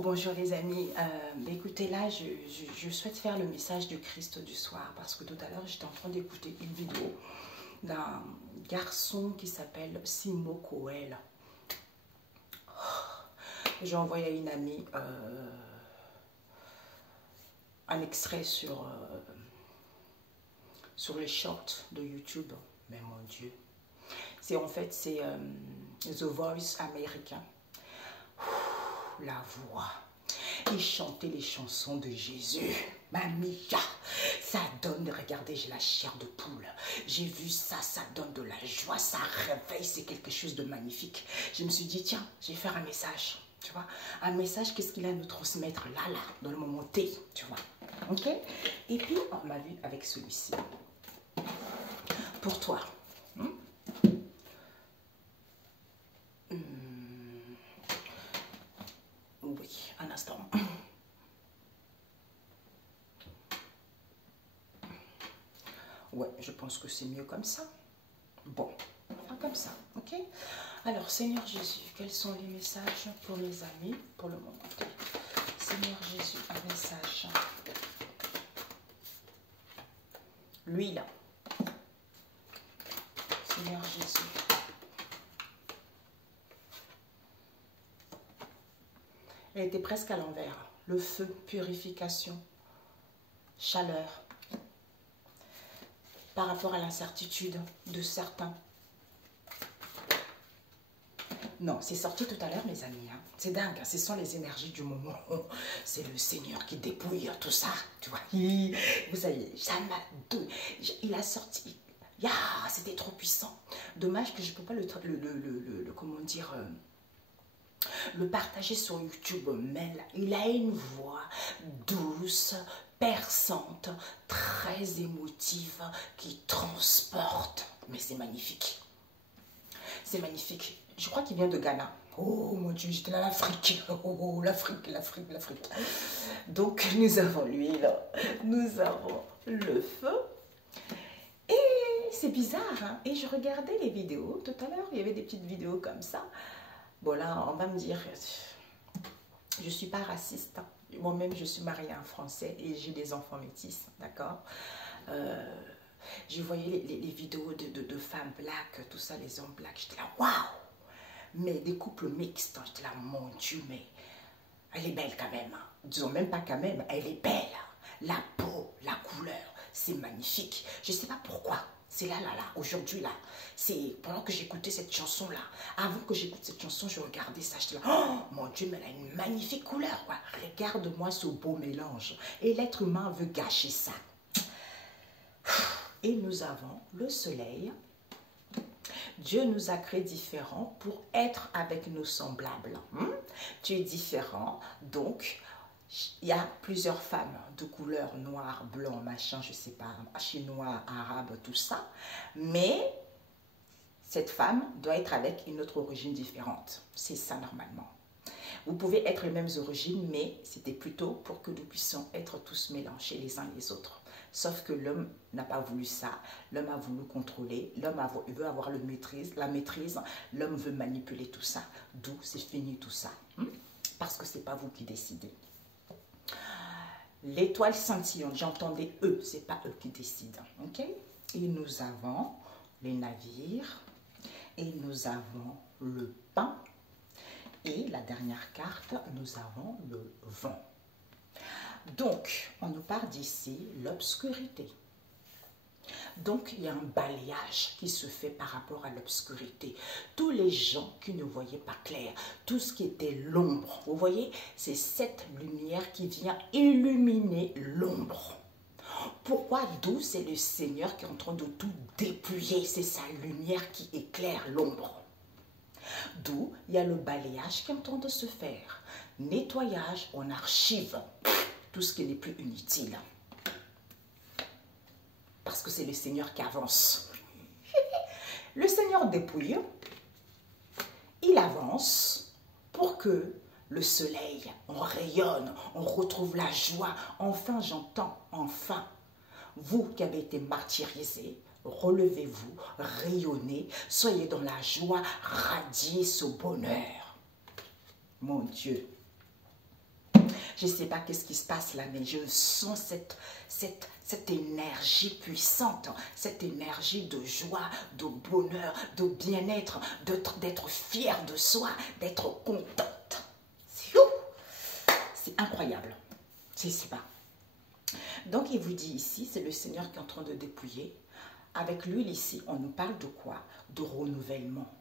Bonjour les amis, écoutez là je souhaite faire le message du Christ du soir parce que tout à l'heure j'étais en train d'écouter une vidéo d'un garçon qui s'appelle Simo Coel. J'ai envoyé à une amie un extrait sur les shorts de YouTube, mais mon Dieu, c'est The Voice américain. La voix. Il chantait les chansons de Jésus. Mamia, ça donne, regardez, j'ai la chair de poule. J'ai vu ça, ça donne de la joie, ça réveille, c'est quelque chose de magnifique. Je me suis dit, tiens, je vais faire un message, tu vois. Un message, qu'est-ce qu'il a à nous transmettre là, dans le moment T, tu vois. Ok. Et puis, on m'a vu avec celui-ci. Pour toi. Oui, un instant. Ouais, je pense que c'est mieux comme ça. Bon, on va faire comme ça, ok? Alors, Seigneur Jésus, quels sont les messages pour mes amis pour le moment? Seigneur Jésus, un message. L'huile. Seigneur Jésus. Elle était presque à l'envers. Le feu, purification, chaleur. Par rapport à l'incertitude de certains. Non, c'est sorti tout à l'heure, mes amis. Hein. C'est dingue, hein. Ce sont les énergies du moment. C'est le Seigneur qui dépouille tout ça. Tu vois, vous savez, ça m'a donné. Il a sorti. C'était trop puissant. Dommage que je ne peux pas comment dire, le partager sur YouTube. Mais il a une voix douce, perçante, très émotive, qui transporte. Mais c'est magnifique. C'est magnifique. Je crois qu'il vient de Ghana. Oh mon Dieu, j'étais là, l'Afrique. Oh, l'Afrique. Donc, nous avons l'huile. Nous avons le feu. Et c'est bizarre, hein? Et je regardais les vidéos. Tout à l'heure, il y avait des petites vidéos comme ça. Bon, là, on va me dire, je ne suis pas raciste. Moi-même, je suis mariée à un Français et j'ai des enfants métis, d'accord? Je voyais les vidéos de femmes black, tout ça, les hommes black. J'étais là, waouh! Mais des couples mixtes, j'étais là, mon Dieu, mais elle est belle quand même. Hein. Disons même pas quand même, elle est belle. La peau, la couleur, c'est magnifique. Je ne sais pas pourquoi. C'est là, aujourd'hui, là. C'est pendant que j'écoutais cette chanson-là. Avant que j'écoute cette chanson, je regardais ça. J'étais là, oh mon Dieu, mais elle a une magnifique couleur, quoi. Regarde-moi ce beau mélange. Et l'être humain veut gâcher ça. Et nous avons le soleil. Dieu nous a créés différents pour être avec nos semblables. Tu es différent, donc il y a plusieurs femmes de couleur noire, blanc, machin, je sais pas, chinois, arabe, tout ça. Mais cette femme doit être avec une autre origine différente. C'est ça normalement. Vous pouvez être les mêmes origines, mais c'était plutôt pour que nous puissions être tous mélangés les uns les autres. Sauf que l'homme n'a pas voulu ça. L'homme a voulu contrôler. L'homme veut avoir la maîtrise. L'homme veut manipuler tout ça. D'où c'est fini tout ça. Parce que ce n'est pas vous qui décidez. L'étoile scintillante, j'entendais eux, ce n'est pas eux qui décident. Ok? Et nous avons les navires. Et nous avons le pain. Et la dernière carte, nous avons le vent. Donc, on nous parle d'ici l'obscurité. Donc, il y a un balayage qui se fait par rapport à l'obscurité. Tous les gens qui ne voyaient pas clair, tout ce qui était l'ombre, vous voyez, c'est cette lumière qui vient illuminer l'ombre. Pourquoi? D'où c'est le Seigneur qui est en train de tout dépouiller, c'est sa lumière qui éclaire l'ombre. D'où il y a le balayage qui est en train de se faire. Nettoyage, on archive tout ce qui n'est plus inutile. Parce que c'est le Seigneur qui avance. Le Seigneur dépouille, il avance pour que le soleil, on rayonne, on retrouve la joie. Enfin, j'entends, enfin, vous qui avez été martyrisés, relevez-vous, rayonnez, soyez dans la joie, radiez ce bonheur. Mon Dieu. Je ne sais pas qu'est-ce qui se passe là, mais je sens cette énergie puissante, cette énergie de joie, de bonheur, de bien-être, d'être fière de soi, d'être contente. C'est incroyable. Je ne sais pas. Donc, il vous dit ici, c'est le Seigneur qui est en train de dépouiller. Avec l'huile ici, on nous parle de quoi? De renouvellement.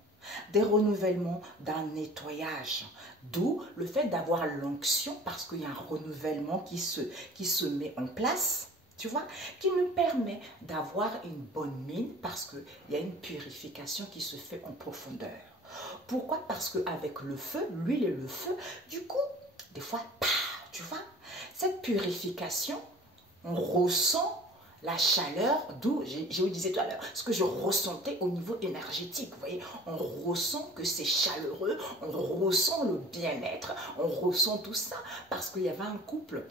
Des renouvellements, d'un nettoyage. D'où le fait d'avoir l'onction, parce qu'il y a un renouvellement qui se met en place, tu vois, qui nous permet d'avoir une bonne mine, parce qu'il y a une purification qui se fait en profondeur. Pourquoi? Parce qu'avec le feu, l'huile et le feu, du coup, des fois, tu vois, cette purification, on ressent la chaleur, d'où, je vous disais tout à l'heure, ce que je ressentais au niveau énergétique. Vous voyez, on ressent que c'est chaleureux, on ressent le bien-être, on ressent tout ça. Parce qu'il y avait un couple,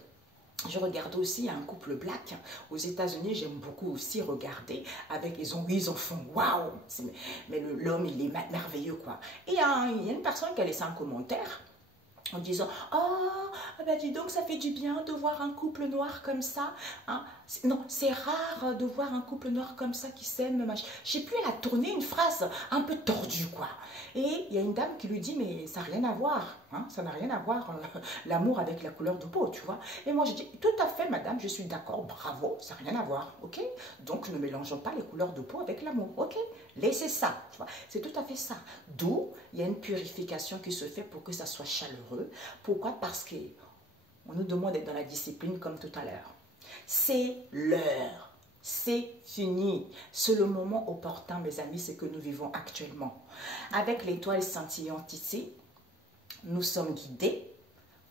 je regardais aussi un couple black aux États-Unis, j'aime beaucoup aussi regarder. Avec, ils ont font waouh, mais l'homme, il est merveilleux, quoi. Et il y a une personne qui a laissé un commentaire en disant « Oh, ben dis donc, ça fait du bien de voir un couple noir comme ça. Hein. Non, c'est rare de voir un couple noir comme ça qui s'aime. » Je ne sais plus, elle a tourné une phrase un peu tordue, quoi. Et il y a une dame qui lui dit « Mais ça n'a rien à voir. Hein, ça n'a rien à voir, l'amour avec la couleur de peau, tu vois. » Et moi, je dis « Tout à fait, madame, je suis d'accord, bravo, ça n'a rien à voir, ok. Donc, ne mélangeons pas les couleurs de peau avec l'amour, ok. Laissez ça, tu vois. C'est tout à fait ça. D'où, il y a une purification qui se fait pour que ça soit chaleureux. Pourquoi? Parce qu'on nous demande d'être dans la discipline comme tout à l'heure. C'est l'heure. C'est fini. C'est le moment opportun, mes amis, c'est que nous vivons actuellement. Avec l'étoile scintillante ici, nous sommes guidés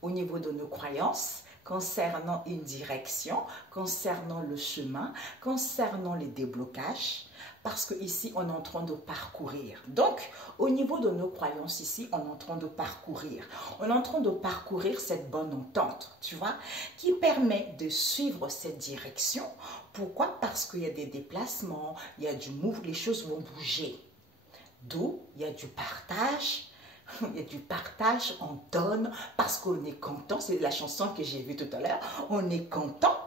au niveau de nos croyances, concernant une direction, concernant le chemin, concernant les déblocages, parce qu'ici, on est en train de parcourir. Donc, au niveau de nos croyances ici, on est en train de parcourir. On est en train de parcourir cette bonne entente, tu vois, qui permet de suivre cette direction. Pourquoi? Parce qu'il y a des déplacements, il y a du mouvement, les choses vont bouger. D'où, il y a du partage. Il y a du partage, on donne parce qu'on est content. C'est la chanson que j'ai vue tout à l'heure. On est content.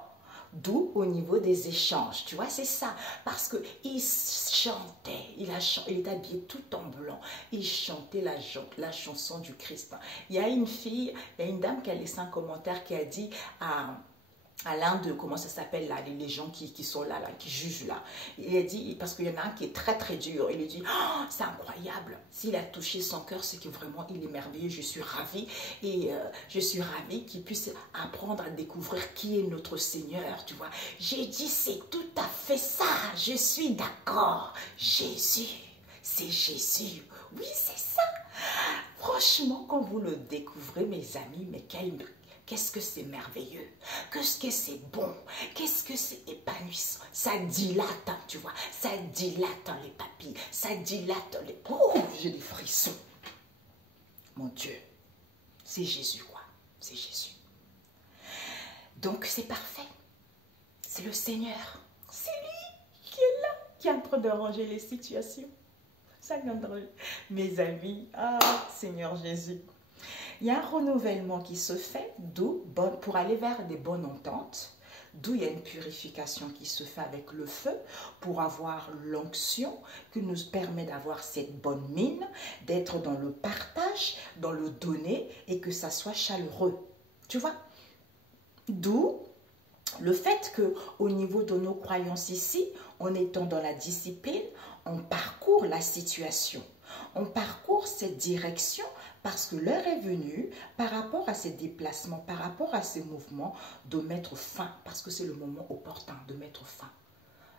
D'où au niveau des échanges. Tu vois, c'est ça. Parce qu'il chantait. Il est habillé tout en blanc. Il chantait la chanson du Christ. Il y a une fille, il y a une dame qui a laissé un commentaire qui a dit à l'un de, comment ça s'appelle là, les gens qui sont là, qui jugent là. Il a dit, parce qu'il y en a un qui est très très dur, il a dit, oh, c'est incroyable, s'il a touché son cœur, c'est que vraiment il est merveilleux, je suis ravie, et je suis ravie qu'il puisse apprendre à découvrir qui est notre Seigneur, tu vois. J'ai dit, c'est tout à fait ça, je suis d'accord, Jésus, c'est Jésus, oui c'est ça. Franchement, quand vous le découvrez, mes amis, mais qu'est-ce que c'est merveilleux, qu'est-ce que c'est bon, qu'est-ce que c'est épanouissant. Ça dilate, tu vois, ça dilate les papilles, ça dilate les... Oh, j'ai des frissons. Mon Dieu, c'est Jésus, quoi, c'est Jésus. Donc, c'est parfait. C'est le Seigneur. C'est lui qui est là, qui est en train d'arranger les situations. Ça viendra, mes amis. Ah, Seigneur Jésus. Il y a un renouvellement qui se fait, d'où pour aller vers des bonnes ententes, d'où il y a une purification qui se fait avec le feu pour avoir l'onction qui nous permet d'avoir cette bonne mine, d'être dans le partage, dans le donner et que ça soit chaleureux. Tu vois? D'où le fait qu'au niveau de nos croyances ici, en étant dans la discipline, on parcourt la situation, on parcourt cette direction parce que l'heure est venue, par rapport à ces déplacements, par rapport à ces mouvements, de mettre fin, parce que c'est le moment opportun de mettre fin.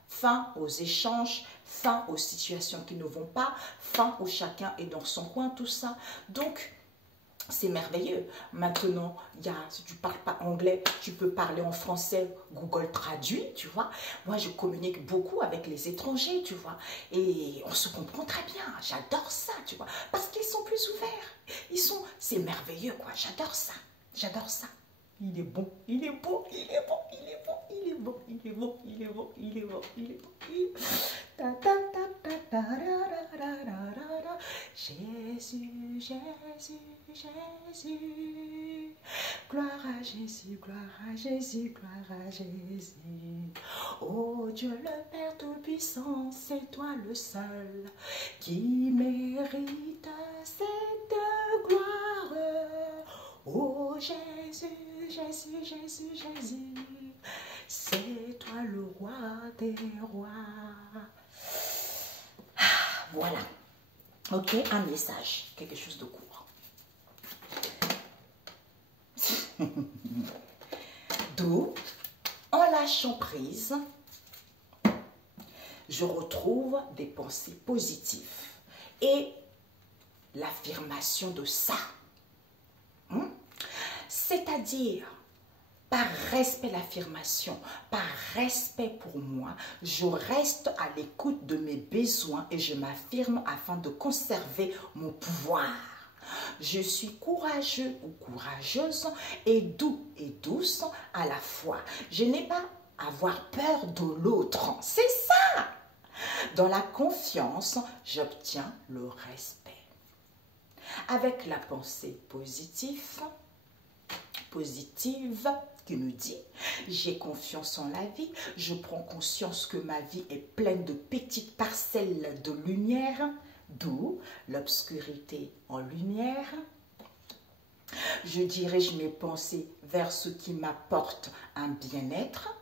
Fin aux échanges, fin aux situations qui ne vont pas, fin où chacun est dans son coin, tout ça. Donc, c'est merveilleux. Maintenant, si tu ne parles pas anglais, tu peux parler en français, Google traduit, tu vois. Moi, je communique beaucoup avec les étrangers, tu vois. Et on se comprend très bien. J'adore ça, tu vois. Parce qu'ils sont plus ouverts. C'est merveilleux, quoi. J'adore ça. J'adore ça. il est bon, il est bon, il est bon, il est bon, il est bon, il est bon, il est bon, il est bon, il est bon. Ta ta ta ta ta ra ra ra ra ra ra. Jésus, Jésus, Jésus. Gloire à Jésus, gloire à Jésus, gloire à Jésus. Oh Dieu le Père Tout-Puissant, c'est toi le seul qui mérite cette gloire. Oh Jésus, Jésus, Jésus, Jésus, c'est toi le roi des rois. Ah, voilà. Ok, un message, quelque chose de court. D'où, en lâchant prise, je retrouve des pensées positives et l'affirmation de ça. C'est-à-dire, par respect l'affirmation, par respect pour moi, je reste à l'écoute de mes besoins et je m'affirme afin de conserver mon pouvoir. Je suis courageux ou courageuse et doux et douce à la fois. Je n'ai pas à avoir peur de l'autre. C'est ça! Dans la confiance, j'obtiens le respect. Avec la pensée positive qui me dit « J'ai confiance en la vie, je prends conscience que ma vie est pleine de petites parcelles de lumière, d'où l'obscurité en lumière. Je dirige mes pensées vers ce qui m'apporte un bien-être.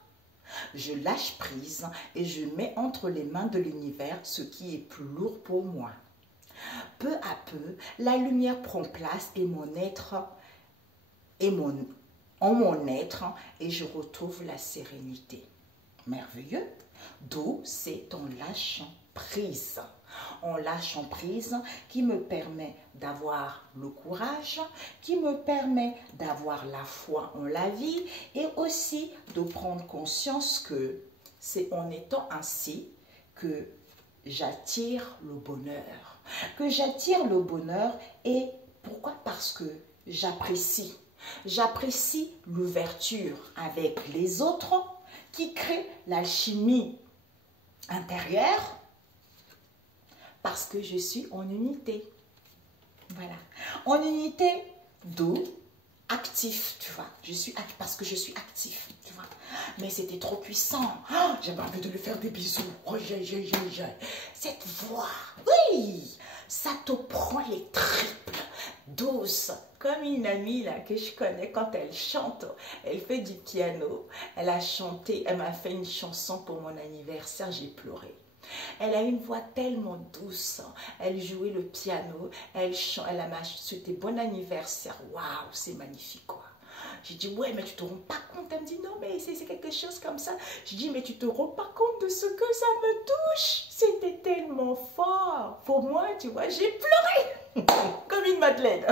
Je lâche prise et je mets entre les mains de l'univers ce qui est plus lourd pour moi. Peu à peu, la lumière prend place et mon être en mon être et je retrouve la sérénité. Merveilleux. D'où c'est en lâchant prise. En lâchant prise qui me permet d'avoir le courage, qui me permet d'avoir la foi en la vie et aussi de prendre conscience que c'est en étant ainsi que j'attire le bonheur. Que j'attire le bonheur et pourquoi? Parce que j'apprécie. J'apprécie l'ouverture avec les autres qui crée l'alchimie intérieure parce que je suis en unité. Voilà. En unité, d'où actif, tu vois. Je suis parce que je suis actif, tu vois. Mais c'était trop puissant. Oh, j'avais envie de lui faire des bisous. Oh, cette voix, oui, ça te prend les triples, douce. Comme une amie là que je connais, quand elle chante, elle fait du piano. Elle a chanté, elle m'a fait une chanson pour mon anniversaire, j'ai pleuré. Elle a une voix tellement douce, elle jouait le piano, elle m'a souhaité bon anniversaire, waouh, c'est magnifique quoi. J'ai dit, ouais, mais tu te rends pas compte? Elle me dit, non, mais c'est quelque chose comme ça. J'ai dit, mais tu te rends pas compte de ce que ça me touche? C'était tellement fort. Pour moi, tu vois, j'ai pleuré comme une madeleine.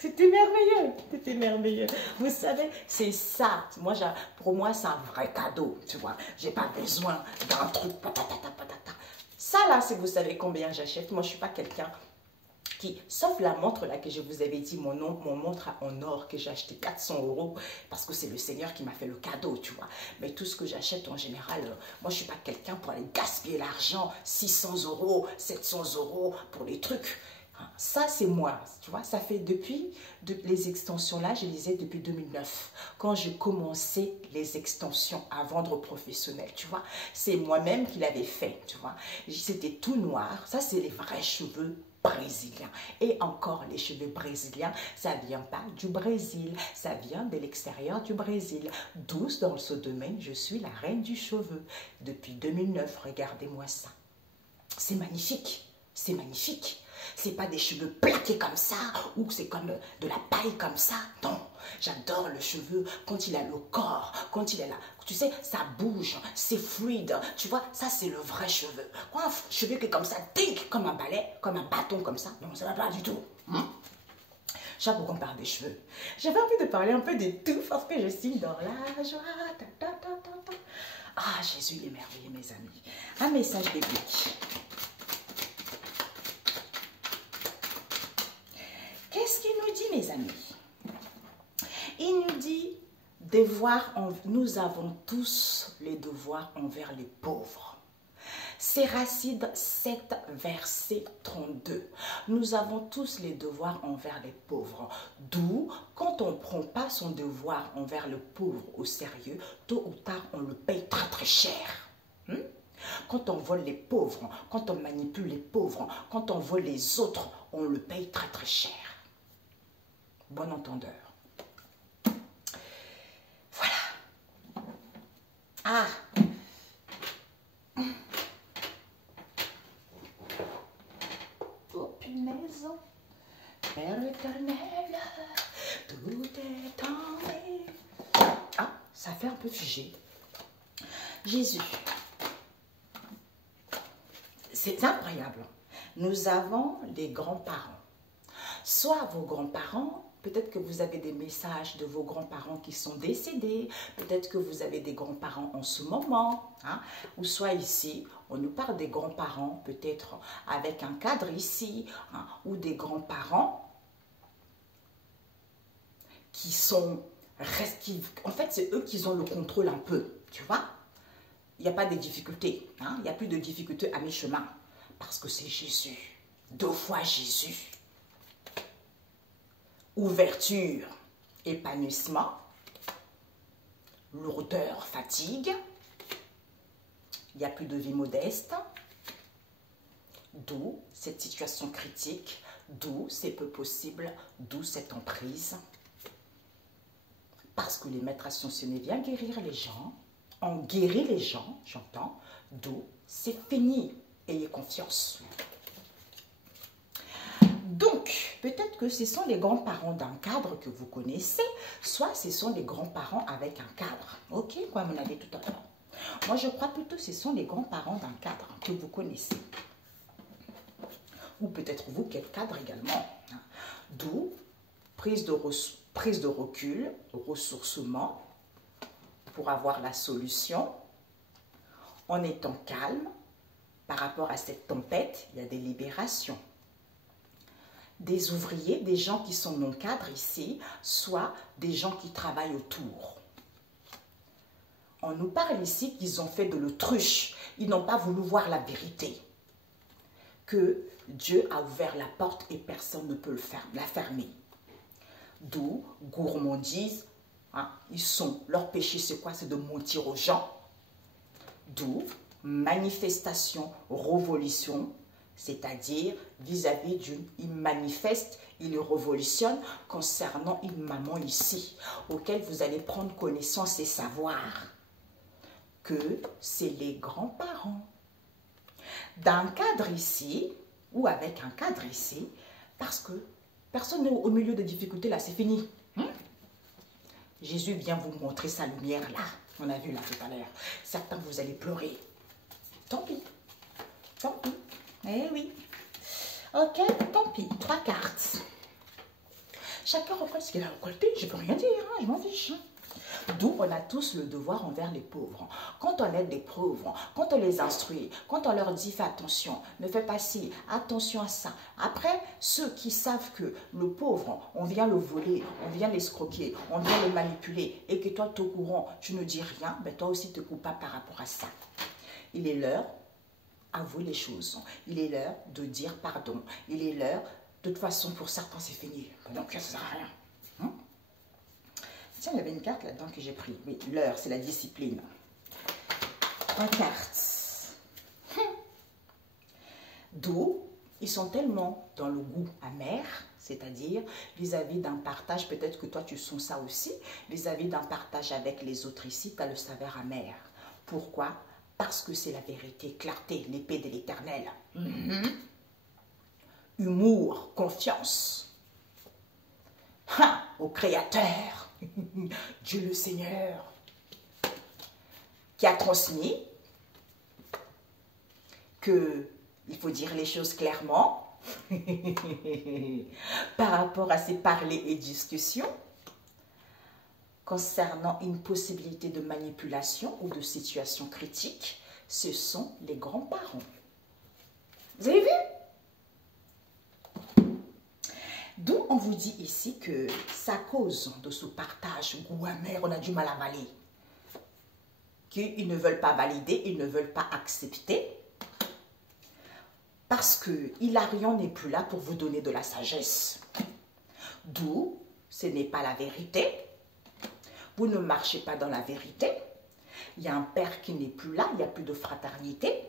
C'était merveilleux, c'était merveilleux. Vous savez, c'est ça. Pour moi, c'est un vrai cadeau, tu vois. J'ai pas besoin d'un truc patatata patata. Ça là, si vous savez combien j'achète, moi je suis pas quelqu'un qui, sauf la montre là que je vous avais dit, mon montre en or que j'ai acheté 400 €, parce que c'est le Seigneur qui m'a fait le cadeau, tu vois. Mais tout ce que j'achète en général, moi je suis pas quelqu'un pour aller gaspiller l'argent, 600 €, 700 € pour les trucs. Ça, c'est moi, tu vois, ça fait les extensions-là, je les ai depuis 2009, quand j'ai commencé les extensions à vendre professionnel, tu vois. C'est moi-même qui l'avais fait, tu vois. C'était tout noir, ça, c'est les vrais cheveux brésiliens. Et encore, les cheveux brésiliens, ça vient pas du Brésil, ça vient de l'extérieur du Brésil. Douce dans ce domaine, je suis la reine du cheveu. Depuis 2009, regardez-moi ça. C'est magnifique, c'est magnifique. C'est pas des cheveux plaqués comme ça ou c'est comme de la paille comme ça. Non, j'adore le cheveu quand il a le corps, quand il est là. Tu sais, ça bouge, c'est fluide. Tu vois, ça c'est le vrai cheveu. Quand un cheveu qui est comme ça, tic, comme un balai, comme un bâton comme ça, non, ça va pas du tout. Chaque fois qu'on parle des cheveux, j'avais envie de parler un peu de tout parce que je suis dans la joie. Ah, Jésus, il est merveilleux, mes amis. Un message biblique. mes amis, il nous dit, nous avons tous les devoirs envers les pauvres. C'est Racine 7, verset 32. Nous avons tous les devoirs envers les pauvres. D'où, quand on ne prend pas son devoir envers le pauvre au sérieux, tôt ou tard, on le paye très très cher. Quand on vole les pauvres, quand on manipule les pauvres, quand on vole les autres, on le paye très très cher. Bon entendeur. Voilà. Ah. Oh punaise. Père éternel, tout est en. Ah, ça fait un peu figé. Jésus. C'est incroyable. Nous avons des grands-parents. Soit vos grands-parents, peut-être que vous avez des messages de vos grands-parents qui sont décédés, peut-être que vous avez des grands-parents en ce moment, hein, ou soit ici, on nous parle des grands-parents, peut-être avec un cadre ici, hein, ou des grands-parents qui sont, en fait, c'est eux qui ont le contrôle un peu, tu vois. Il n'y a pas de difficultés, hein, il n'y a plus de difficultés à mi-chemin, parce que c'est Jésus, 2 fois Jésus. Ouverture, épanouissement, lourdeur, fatigue, il n'y a plus de vie modeste, d'où cette situation critique, d'où c'est peu possible, d'où cette emprise. Parce que les maîtres ascensionnés viennent guérir les gens, on guérit les gens, j'entends, d'où c'est fini, ayez confiance. Donc, peut-être que ce sont les grands-parents d'un cadre que vous connaissez, soit ce sont les grands-parents avec un cadre. Ok, comme on a dit tout à l'heure. Moi, je crois plutôt que ce sont les grands-parents d'un cadre que vous connaissez. Ou peut-être vous, quel cadre également. D'où prise de recul, ressourcement pour avoir la solution en étant calme par rapport à cette tempête, il y a des libérations. Des ouvriers, des gens qui sont non cadres ici, soit des gens qui travaillent autour. On nous parle ici qu'ils ont fait de l'autruche. Ils n'ont pas voulu voir la vérité. Que Dieu a ouvert la porte et personne ne peut la fermer. D'où gourmandise. Hein, leur péché, c'est quoi? C'est de mentir aux gens. D'où manifestation, révolution. C'est-à-dire, vis-à-vis d'une, il manifeste, il révolutionne concernant une maman ici, auquel vous allez prendre connaissance et savoir que c'est les grands-parents. D'un cadre ici, ou avec un cadre ici, parce que personne n'est au milieu de difficultés, là, c'est fini. Jésus vient vous montrer sa lumière, là. On a vu là tout à l'heure. Certains, vous allez pleurer. Tant pis. Tant pis. Eh oui. Ok, tant pis. 3 cartes. Chacun reprend ce qu'il a récolté. Je ne peux rien dire, hein, je m'en fiche. D'où on a tous le devoir envers les pauvres. Quand on aide les pauvres, quand on les instruit, quand on leur dit fais attention, ne fais pas ci, attention à ça. Après, ceux qui savent que le pauvre, on vient le voler, on vient l'escroquer, on vient le manipuler et que toi tu es au courant, tu ne dis rien, ben toi aussi tu es coupable par rapport à ça. Il est l'heure d'avouer les choses. Il est l'heure de dire pardon. Il est l'heure, de toute façon pour certains c'est fini. Donc ça ne sert à rien. Tiens, il y avait une carte là-dedans que j'ai pris. Oui, l'heure, c'est la discipline. 3 cartes. D'où ils sont tellement dans le goût amer, c'est-à-dire vis-à-vis d'un partage, peut-être que toi tu sens ça aussi, vis-à-vis d'un partage avec les autres ici, tu as le saveur amer. Pourquoi? Parce que c'est la vérité, clarté, l'épée de l'Éternel. Humour, confiance. Au Créateur. Dieu le Seigneur, qui a transmis qu'il faut dire les choses clairement par rapport à ces parlers et discussions concernant une possibilité de manipulation ou de situation critique. Ce sont les grands-parents. Vous avez vu? D'où on vous dit ici que c'est à cause de ce partage goût amer, on a du mal à avaler. Qu'ils ne veulent pas valider, ils ne veulent pas accepter. Parce que Hilarion n'est plus là pour vous donner de la sagesse. D'où, ce n'est pas la vérité. Vous ne marchez pas dans la vérité. Il y a un père qui n'est plus là, il n'y a plus de fraternité.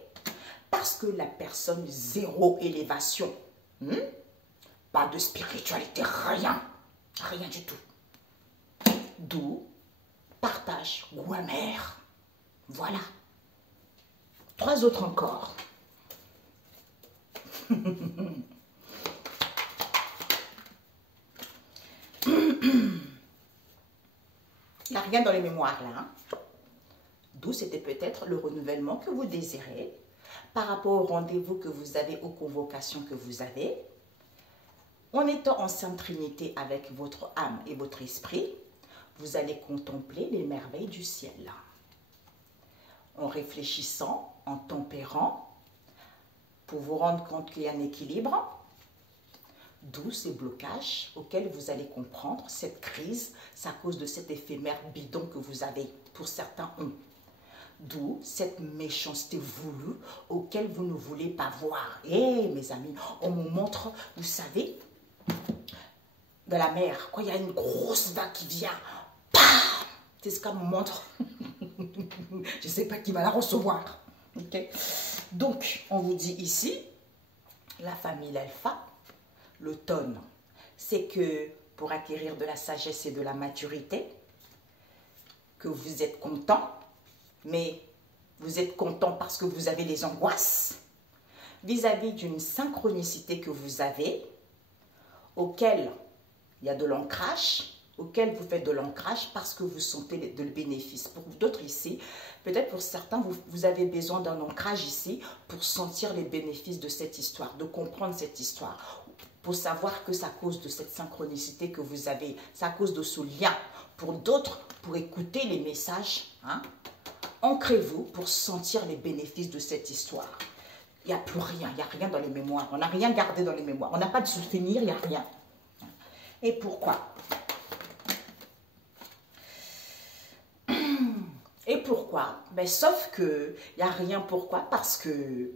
Parce que la personne, zéro élévation. Pas de spiritualité, rien. Rien du tout. D'où, partage, goût amer. Voilà. 3 autres encore. Il n'y a rien dans les mémoires là. Hein? D'où c'était peut-être le renouvellement que vous désirez par rapport au rendez-vous que vous avez, aux convocations que vous avez. En étant en Sainte Trinité avec votre âme et votre esprit, vous allez contempler les merveilles du ciel. En réfléchissant, en tempérant, pour vous rendre compte qu'il y a un équilibre, d'où ces blocages auxquels vous allez comprendre cette crise, c'est à cause de cet éphémère bidon que vous avez, pour certains ont. D'où cette méchanceté voulue auquel vous ne voulez pas voir. Eh mes amis, on me montre, vous savez, de la mer, quand il y a une grosse vague qui vient, c'est ce qu'on me montre. Je ne sais pas qui va la recevoir. Okay? Donc, on vous dit ici, la famille l'alpha, l'automne, c'est que pour acquérir de la sagesse et de la maturité, que vous êtes content, mais vous êtes content parce que vous avez les angoisses vis-à-vis d'une synchronicité que vous avez, auquel il y a de l'ancrage, auquel vous faites de l'ancrage parce que vous sentez de le bénéfice. Pour d'autres ici, peut-être pour certains, vous avez besoin d'un ancrage ici pour sentir les bénéfices de cette histoire, de comprendre cette histoire, pour savoir que c'est à cause de cette synchronicité que vous avez, c'est à cause de ce lien. Pour d'autres, pour écouter les messages, hein, ancrez-vous pour sentir les bénéfices de cette histoire. Il n'y a plus rien, il n'y a rien dans les mémoires, on n'a rien gardé dans les mémoires, on n'a pas de souvenir, il n'y a rien. Et pourquoi ? Et pourquoi? Ben, sauf que il n'y a rien. Pourquoi? Parce que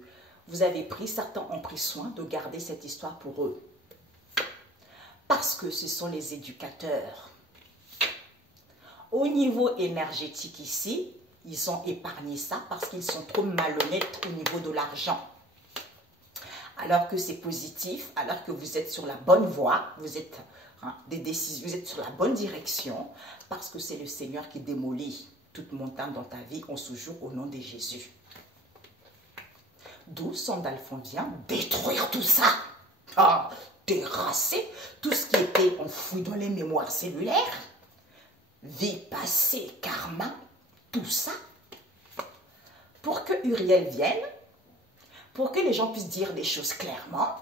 vous avez pris, certains ont pris soin de garder cette histoire pour eux. Parce que ce sont les éducateurs. Au niveau énergétique ici, ils ont épargné ça parce qu'ils sont trop malhonnêtes au niveau de l'argent. Alors que c'est positif, alors que vous êtes sur la bonne voie, vous êtes, vous êtes sur la bonne direction, parce que c'est le Seigneur qui démolit toute montagne dans ta vie en ce jour au nom de Jésus. D'où Sandalphon vient détruire tout ça, terrasser tout ce qui était enfoui dans les mémoires cellulaires, vie passée, karma, tout ça, pour que Uriel vienne, pour que les gens puissent dire des choses clairement,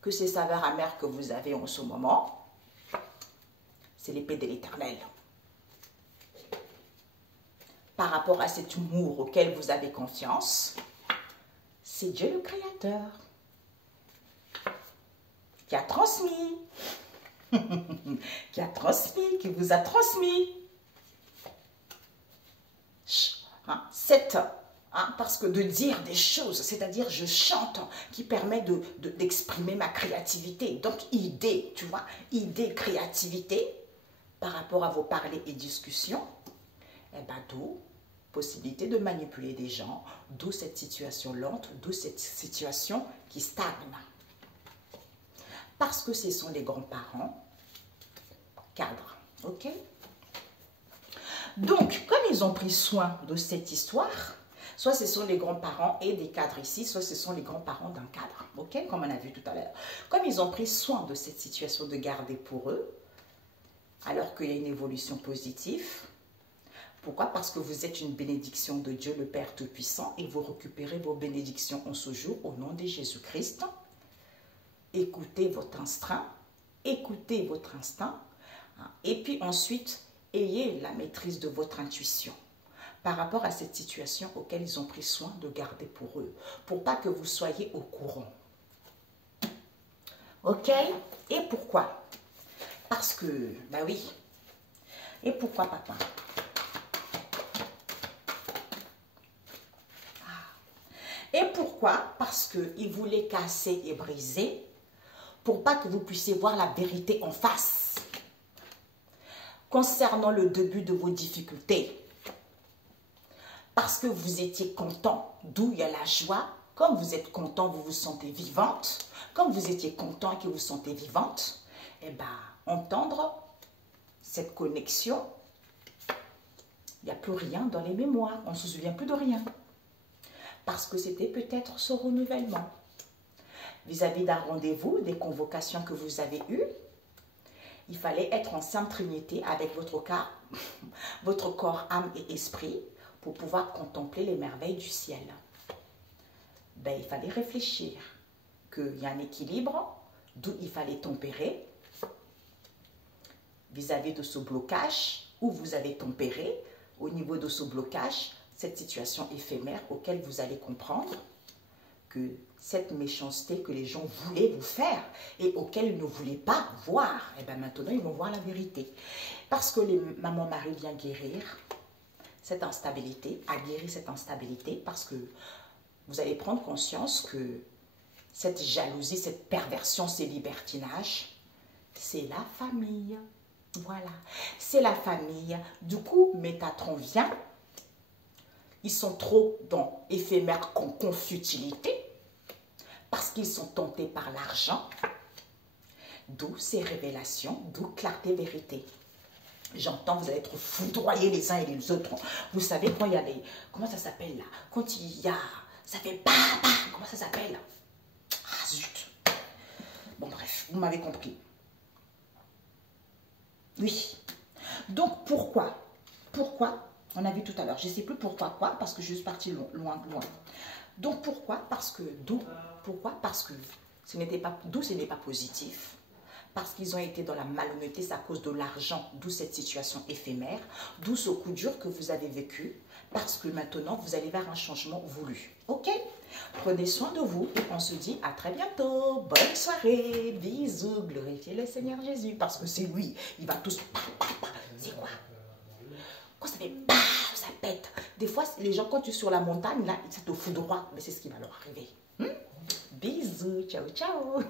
que ces saveurs amères que vous avez en ce moment, c'est l'épée de l'Éternel. Par rapport à cet humour auquel vous avez confiance, c'est Dieu le Créateur qui a transmis, qui vous a transmis. Parce que de dire des choses, c'est-à-dire je chante, qui permet d'exprimer ma créativité. Donc idée, tu vois, idée, créativité, par rapport à vos parlers et discussions, eh bien d'où possibilité de manipuler des gens, d'où cette situation lente, d'où cette situation qui stagne. Parce que ce sont les grands-parents cadres, ok? Donc, comme ils ont pris soin de cette histoire, soit ce sont les grands-parents et des cadres ici, soit ce sont les grands-parents d'un cadre, ok? Comme on a vu tout à l'heure. Comme ils ont pris soin de cette situation de garder pour eux, alors qu'il y a une évolution positive. Pourquoi? Parce que vous êtes une bénédiction de Dieu le Père Tout-Puissant et vous récupérez vos bénédictions en ce jour au nom de Jésus-Christ. Écoutez votre instinct, et puis ensuite, ayez la maîtrise de votre intuition par rapport à cette situation auquel ils ont pris soin de garder pour eux, pour pas que vous soyez au courant. Ok? Et pourquoi? Parce que, bah oui. Et pourquoi, papa? Et pourquoi? Parce qu'il voulait casser et briser pour pas que vous puissiez voir la vérité en face. Concernant le début de vos difficultés, parce que vous étiez content, d'où il y a la joie. Comme vous êtes content, vous vous sentez vivante. Comme vous étiez content et que vous vous sentez vivante, eh bien, entendre cette connexion, il n'y a plus rien dans les mémoires. On ne se souvient plus de rien. Parce que c'était peut-être ce renouvellement. Vis-à-vis d'un rendez-vous, des convocations que vous avez eues, il fallait être en sainte trinité avec votre corps, âme et esprit pour pouvoir contempler les merveilles du ciel. Ben, il fallait réfléchir qu'il y a un équilibre, d'où il fallait tempérer vis-à-vis de ce blocage, où vous avez tempéré au niveau de ce blocage, cette situation éphémère auquel vous allez comprendre que cette méchanceté que les gens voulaient vous faire et auquel ils ne voulaient pas voir, et bien maintenant ils vont voir la vérité. Parce que Maman Marie vient guérir cette instabilité, a guéri cette instabilité parce que vous allez prendre conscience que cette jalousie, cette perversion, ces libertinages, c'est la famille. Voilà, c'est la famille. Du coup, Métatron vient. Ils sont trop dans éphémère confutilité parce qu'ils sont tentés par l'argent. D'où ces révélations, d'où clarté, vérité. J'entends, vous allez être foudroyés les uns et les autres. Vous savez, quand il y a les... Comment ça s'appelle là? Quand il y a... Ça fait bah, bah. Comment ça s'appelle? Ah zut. Bon bref, vous m'avez compris. Oui. Donc pourquoi? Pourquoi? On a vu tout à l'heure. Je ne sais plus pourquoi quoi, parce que je suis partie loin. Donc pourquoi? Parce que d'où? Pourquoi? Parce que ce n'est pas positif. Parce qu'ils ont été dans la malhonnêteté, c'est à cause de l'argent, d'où cette situation éphémère, d'où ce coup dur que vous avez vécu, parce que maintenant, vous allez vers un changement voulu. Ok? Prenez soin de vous et on se dit à très bientôt. Bonne soirée, bisous, glorifiez le Seigneur Jésus, parce que c'est lui, il va tous... C'est quoi? Quand ça fait... Ça pète. Des fois, les gens, quand tu es sur la montagne, là, ça te fout droit, mais c'est ce qui va leur arriver. Bisous, ciao, ciao.